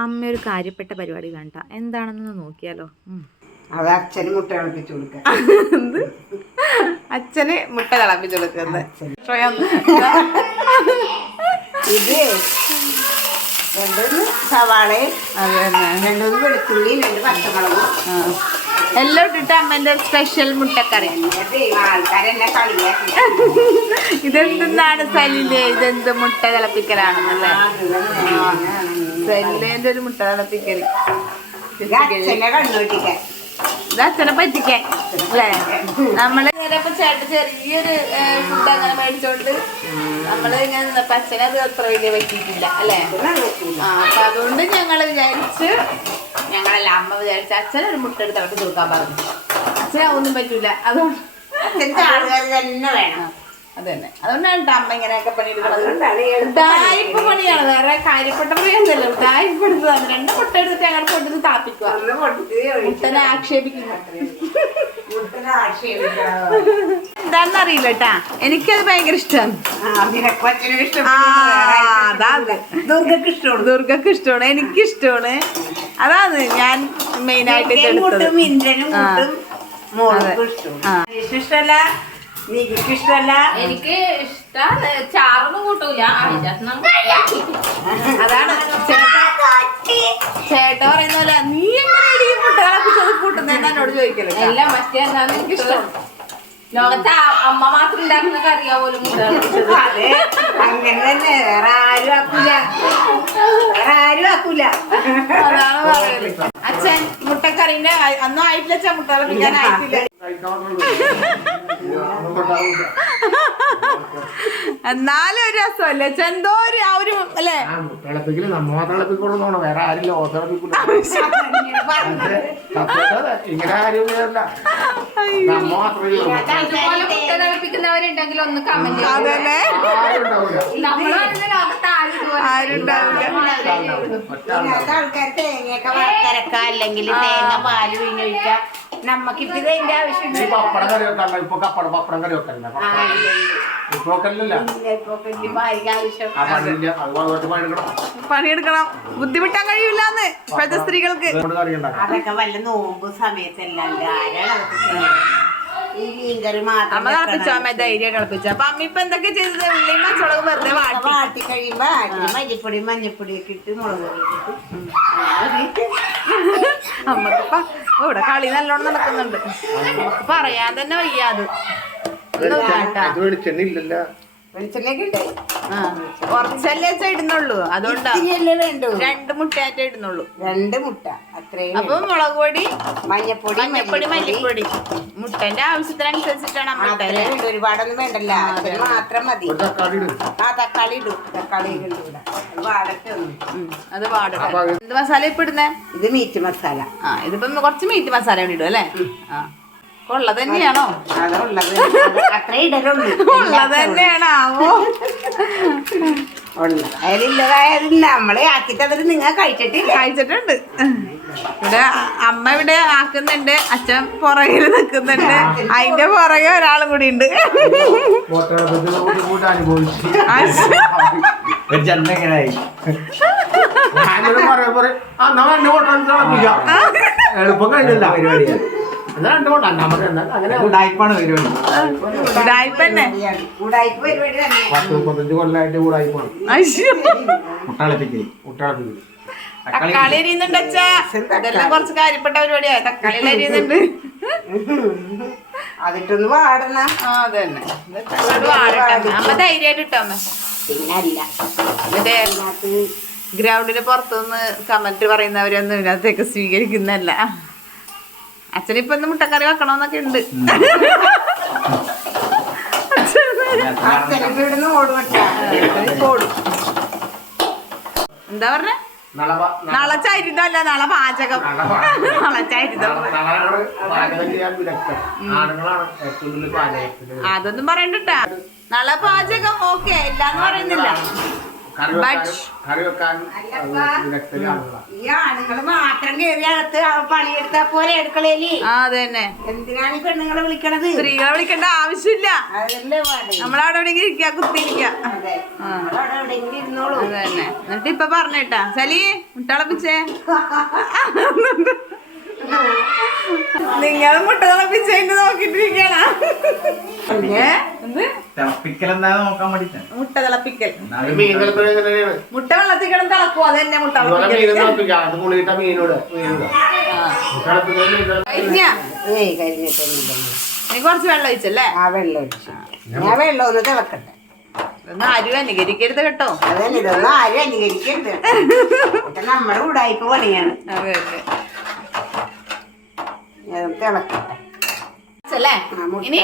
അമ്മ ഒരു കാര്യപ്പെട്ട പരിപാടി വേണ്ട എന്താണെന്ന് നോക്കിയാലോ. അത് അച്ഛന് മുട്ട തിളപ്പിച്ചു കൊടുക്ക. അച്ഛന് മുട്ട തിളപ്പിച്ചു കൊടുക്കുന്നത്. ഇത് രണ്ടൊന്ന് സവാളയും രണ്ടൊന്ന് വെളുത്തുള്ളിയും 2 പച്ചമുളകും എല്ലാം ഇട്ടിട്ട് അമ്മേന്റെ സ്പെഷ്യൽ മുട്ടക്കറി. ആൾക്കാരെന്നെ കളിയാക്കി ഇതെന്താണ് സലിലെ, ഇതെന്ത് മുട്ട തിളപ്പിക്കലാണെന്നല്ലേ? സലിലേന്റെ ഒരു മുട്ട തിളപ്പിക്കല് അച്ഛനെ കണ്ണുപറ്റിക്കാൻ, ഇത് അച്ഛനെ പറ്റിക്കാൻ അല്ലേ? നമ്മള് ചിലപ്പോ ചെറിയൊരു ഫുഡ് അങ്ങനെ മേടിച്ചോണ്ട് നമ്മള് ഇങ്ങനെ നിന്നപ്പോ അച്ഛനെ അത് അത്ര വലിയ പറ്റിയിട്ടില്ല അല്ലേ? അപ്പൊ അതുകൊണ്ട് ഞങ്ങള് വിചാരിച്ച്, ഞങ്ങളല്ല അമ്മ വിചാരിച്ച അച്ഛനൊരു മുട്ട എടുത്ത് തിളക്കി കൊടുക്കാൻ പറഞ്ഞു. അച്ഛനെ ഒന്നും പറ്റൂല, അതുകൊണ്ട് തന്നെ വേണം. അത് തന്നെ, അതുകൊണ്ടാണ് അമ്മ ഇങ്ങനെയൊക്കെ പണിയെടുക്കുന്നത്. ഉടായിപ്പ് പണിയാണ്, വേറെ കാര്യപ്പെട്ട പണിയൊന്നുമല്ല. ഉടായിപ്പ് എടുത്തതാണ്. 2 മുട്ട എടുത്തിട്ട് ഞങ്ങൾ കൊണ്ടുവന്ന് താപ്പിക്കുക, മുട്ടനെ ആക്ഷേപിക്കുന്നു. എന്താണെന്നറിയില്ല കേട്ടാ, എനിക്കത് ഭയങ്കര ഇഷ്ടമാണ്. ദുർഗക്ക് ഇഷ്ടമാണ്, എനിക്കിഷ്ടമാണ്. അതാണ് ഞാൻ മെയിനായിട്ട് ഇഷ്ടമല്ല. എനിക്ക് ഇഷ്ടമാണ്. ചാറൊന്നും കൂട്ടൂല. അതാണ് ചേട്ട പറയുന്ന പോലെ നീ എങ്ങനെ മുട്ട തിളപ്പിച്ചത് കൂട്ടുന്നതെന്ന് എന്നോട് ചോദിക്കല്. എല്ലാം മറ്റേ എന്താണെന്ന് എനിക്ക് ഇഷ്ടമാണ്. ലോകത്തെ അമ്മ മാത്രം ഉണ്ടാക്കുന്ന കറിയാ പോലും മുട്ട തിളപ്പിച്ചത്. അങ്ങനെ തന്നെ, വേറെ ആരും ആക്കൂല. അതാണ് പറയല്. അച്ഛൻ മുട്ടക്കറിന്റെ അന്നും ആയിട്ടില്ല. അച്ഛൻ മുട്ട തിളപ്പിക്കാനായിട്ടില്ല. എന്നാലും ഒരു രസമല്ലേ എന്തോ ഒരു ആ ഒരു അല്ലേ? തിളപ്പിക്കുന്നവരുണ്ടെങ്കിൽ ഒന്ന് കമന്റ് അതല്ലേ? ആൾക്കാർ തേങ്ങയൊക്കെ വറുത്തരക്ക, അല്ലെങ്കിൽ തേങ്ങ പാല് പിഴിഞ്ഞൊഴിക്ക. നമ്മക്കിപ്പോ ഇതിന്റെ ആവശ്യം പണിയെടുക്കണം, ബുദ്ധിമുട്ടാൻ കഴിയില്ലാന്ന് ഇപ്പോഴത്തെ സ്ത്രീകൾക്ക്. അതൊക്കെ വല്ല നോമ്പ് സമയത്തല്ലാണ്ട് ഈ മീൻകറി അമ്മ തിളപ്പിച്ചോ? അമ്മ ധൈര്യം തിളപ്പിച്ചു. അപ്പൊ അമ്മ ഇപ്പൊ എന്തൊക്കെ ചെയ്തത്? ഉള്ളിയും പച്ചമുളക് വെറുതെ വാട്ടി കഴിയുമ്പോ മല്ലിപ്പൊടിയും മഞ്ഞപ്പൊടിയൊക്കെ ഇട്ട് മുളക് അമ്മക്കിപ്പ ഇവിടെ കളി നല്ലോണം നടക്കുന്നുണ്ട്. നമുക്ക് പറയാൻ തന്നെ വയ്യാത്. വെളിച്ചെണ്ണയൊക്കെ ഉണ്ട്. കുറച്ചല്ലേ ഇടുന്നുള്ളൂ, അതുകൊണ്ടാ 2 മുട്ടയാറ്റേ ഇടുന്നുള്ളൂ. 2 മുട്ട അത്രയും. അപ്പൊ മുളക് പൊടി, മഞ്ഞപ്പൊടി, മല്ലിപ്പൊടി മുട്ടന്റെ ആവശ്യത്തിനനുസരിച്ചിട്ടാണ് അമ്മ ഇട്ടല്ലേ. ഒരുപാടൊന്നും വേണ്ടല്ല, മാത്രം മതി. തക്കാളി ഇടും. തക്കാളി അത് പാടും. എന്ത് മസാല ഇപ്പൊ ഇടുന്നേ? ഇത് മീറ്റ് മസാല. ഇതിപ്പം കുറച്ച് മീറ്റ് മസാല കൂടി ഇടും അല്ലേ? ഉള്ളത് തന്നെയാണോ? അത്രേ ഇടലുള്ളൂ. ഉള്ളത് തന്നെയാണാവോ? അതിലില്ലതായതില്ല. നമ്മളെ ആക്കിട്ടതിൽ നിങ്ങൾ കഴിച്ചിട്ടുണ്ട്. ഇവിടെ അമ്മ ഇവിടെ ആക്കുന്നുണ്ട്, അച്ഛൻ പുറകിൽ നിൽക്കുന്നുണ്ട്. അതിന്റെ പുറകെ ഒരാളും കൂടി ഉണ്ട്. എളുപ്പം കഴിഞ്ഞില്ല പരിപാടി. തക്കാളി അരിയുന്നുണ്ട് അച്ഛാ. ഇതെല്ലാം കുറച്ച് കാര്യപ്പെട്ട പരിപാടിയാ. തക്കാളി അരിയുന്നുണ്ട്. അതിട്ടൊന്ന് വാടണം. അതന്നെ, അമ്മ ധൈര്യമായിട്ട് ഇട്ടോ അമ്മ. പിന്നല്ല മറ്റേ ഗ്രൗണ്ടിന് പുറത്തുനിന്ന് കമന്റ് പറയുന്നവരൊന്നും ഇതിനകത്തേക്ക് സ്വീകരിക്കുന്നല്ല. അച്ഛനിപ്പൊ ഒന്ന് മുട്ടക്കറി വെക്കണമെന്നൊക്കെ ഉണ്ട്. എന്താ പറഞ്ഞ? നാളെ ചരിതല്ല, നാളെ പാചകം. നാളെ ചരിതം അതൊന്നും പറയണ്ടട്ടാ. നാളെ പാചകം ഓക്കെ ഇല്ലാന്ന് പറയുന്നില്ല. കറി വെക്കാൻ ഈ ആണുങ്ങള് മാത്രം കയറി അകത്ത് പണിയെടുത്താ പോലെ അടുക്കളയില്. അതന്നെ, എന്തിനാണ് ഈ പെണ്ണുങ്ങളെ വിളിക്കണത്? സ്ത്രീകളെ വിളിക്കേണ്ട ആവശ്യമില്ല. അതല്ലേ പാട്. നമ്മളവിടെ എവിടെയെങ്കിലും ഇരിക്കുക, കുത്തിയിരിക്കുക. അതെ, നമ്മളവിടെ എവിടെയെങ്കിലും ഇരുന്നോളൂ. അതന്നെ. എന്നിട്ട് ഇപ്പൊ പറഞ്ഞേട്ടാ സലി മുട്ട തിളപ്പിച്ചേ. നിങ്ങൾ മുട്ട തിളപ്പിച്ചതിന്റെ നോക്കിട്ടിരിക്കണ. നോക്കാൻ വേണ്ടിട്ട് മുട്ട തിളപ്പിക്കൽ. മീൻ ചിലപ്പോൾ എങ്ങനെയാണ് മുട്ട വെള്ളത്തിൽ കിടന്ന് തിളക്കും. അത് തന്നെ മുട്ട മീൻ തിളപ്പിക്കാം. അത് പുളിയിട്ട മീനോട് ഏയ് കരിഞ്ഞിട്ടൊന്നുമില്ല. നീ കുറച്ച് വെള്ളം ഒഴിച്ചല്ലേ? ആ വെള്ളം ഒഴിച്ചു. ഞാൻ വെള്ളം ഒന്ന് തിളക്കട്ടെ. ഇതൊന്നും ആരും അനുകരിക്കരുത് കേട്ടോ. അതന്നെ, ഇതൊന്നും ആരും അനുകരിക്കരുത്. നമ്മുടെ ഉടായ്പ പണിയാണ്. അതെ അതെ. തിളക്കട്ടെ. ഇനി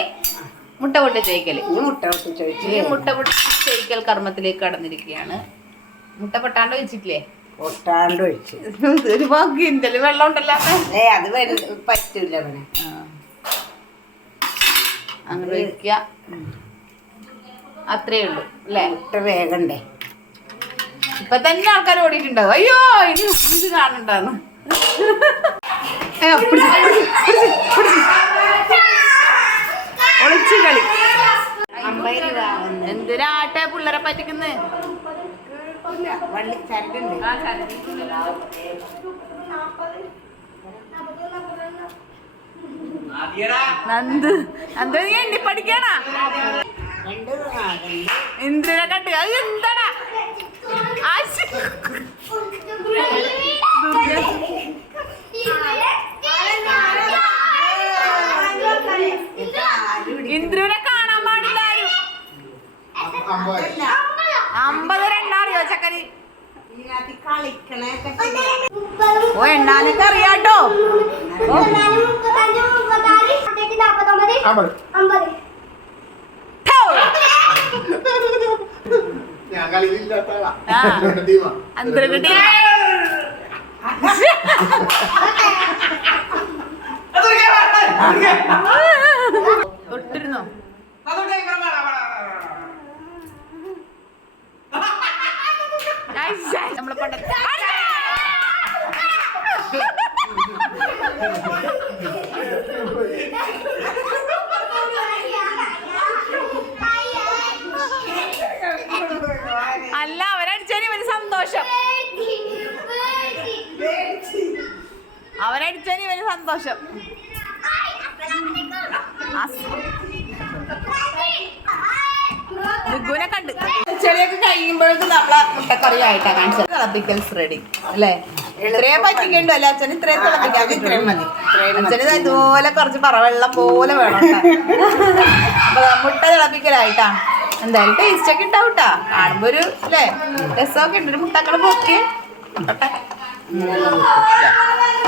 മുട്ട പൊട്ടി ചോദിക്കല്. ഇനി മുട്ട പൊട്ടി ചോദിച്ചു. ഈ മുട്ട പൊട്ടി ചോദിക്കൽ കർമ്മത്തിലേക്ക് കടന്നിരിക്കുകയാണ്. മുട്ട പൊട്ടാണ്ട് വെച്ചിട്ടില്ലേ? പൊട്ടാണ്ട് ഒഴിച്ചു. ഒരു ഭാഗ്യം വെള്ളം ഉണ്ടല്ലോ. അത് പറ്റൂല അവനെ. അങ്ങനെ ഒഴിക്കുക. അത്രേ ഉള്ളൂ അല്ലേ? മുട്ട വേഗണ്ടേ? ഇപ്പൊ തന്നെ ആൾക്കാർ ഓടിയിട്ടുണ്ടാവും. അയ്യോ ഇനി ഇത് കാണണ്ടാന്ന്. ഒളിച്ചു കളി. എന്തിനാട്ടെ പിള്ളേരെ പറ്റിക്കുന്നേ? വള്ളി ചരടുണ്ട്. നന്ദു നന്ദു നീ എണ്ണി പഠിക്കണ ഇന്ദ്രനെ കണ്ട് അത് എന്താടാ? ഇന്ദ്രനെ കാണാൻ പാടില്ല ആരും. 50 എണ്ണാറിയോ ചക്കരി? ഓ എണ്ണാനൊക്കെ അറിയാട്ടോ. അന്തരകുട്ടി ഒട്ടിരുന്നോ? നമ്മളെ പണ്ടത്തെ അല്ല, അവരടിച്ചതിന് ഇവന് സന്തോഷം. അവരടിച്ചതിന് ഇവന് സന്തോഷം. മുഗ്ഗുനെ കണ്ട് ചെറിയൊക്കെ കഴിയുമ്പോഴേക്കും നമ്മളെ മുട്ടക്കറി ആയിട്ടാ കാണിച്ചത്. തിളപ്പിക്കൽസ് റെഡി അല്ലേ? ഇത്രയും പറ്റിക്കണ്ടോ അല്ലേ അച്ഛന്? ഇത്രയും തിളപ്പിക്കാൻ ഇത്രയും മതി. അച്ഛന് ഇതുപോലെ കുറച്ച് പറവെള്ളം പോലെ വേണം. അപ്പൊ മുട്ട തിളപ്പിക്കലായിട്ടാ. എന്തായാലും ടേസ്റ്റ് ഒക്കെ ഉണ്ടാവൂട്ടാ. കാണുമ്പോ ഒരു അല്ലേ രസമൊക്കെ ഉണ്ട്. ഒരു മുട്ടക്കട പൊക്കിയേ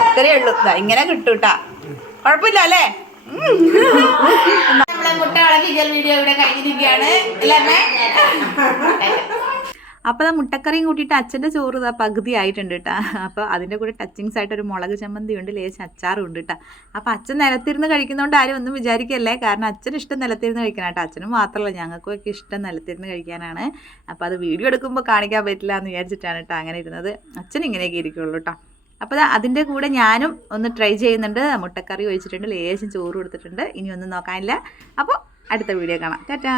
ഇത്രയേ ഉള്ളൂ. ഇങ്ങനെ കിട്ടൂട്ടാ. കുഴപ്പമില്ല അല്ലേ? നമ്മളെ മുട്ട തിളപ്പിക്കൽ വീഡിയോ ഇവിടെ കഴിഞ്ഞിരിക്കുകയാണ് അല്ലേ? അപ്പോൾ അത് മുട്ടക്കറിയും കൂട്ടിയിട്ട് അച്ഛൻ്റെ ചോറ് ഇതാ പകുതി ആയിട്ടുണ്ട് കേട്ടോ. അപ്പോൾ അതിൻ്റെ കൂടെ ടച്ചിങ്സ് ആയിട്ട് ഒരു മുളക് ചമ്മന്തി ഉണ്ട്, ലേശം അച്ചാറും ഉണ്ട് കേട്ടോ. അപ്പോൾ അച്ഛൻ നിലത്തിരുന്ന് കഴിക്കുന്നതുകൊണ്ട് ആരും ഒന്നും വിചാരിക്കല്ലേ. കാരണം അച്ഛന് ഇഷ്ടം നിലത്തിരുന്ന് കഴിക്കാനാണ് കേട്ടോ. അച്ഛനും മാത്രമല്ല ഞങ്ങൾക്കൊക്കെ ഇഷ്ടം നിലത്തിരുന്ന് കഴിക്കാനാണ്. അപ്പോൾ അത് വീഡിയോ എടുക്കുമ്പോൾ കാണിക്കാൻ പറ്റില്ല എന്ന് വിചാരിച്ചിട്ടാണ് കേട്ടോ അങ്ങനെ ഇരുന്നത്. അച്ഛൻ ഇങ്ങനെയൊക്കെ ഇരിക്കുള്ളൂ കേട്ടോ. അപ്പോൾ അതിൻ്റെ കൂടെ ഞാനും ഒന്ന് ട്രൈ ചെയ്യുന്നുണ്ട്. മുട്ടക്കറി ഒഴിച്ചിട്ടുണ്ട്, ലേശം ചോറ് കൊടുത്തിട്ടുണ്ട്. ഇനി ഒന്നും നോക്കാനില്ല. അപ്പോൾ അടുത്ത വീഡിയോ കാണാം. ടാറ്റാ.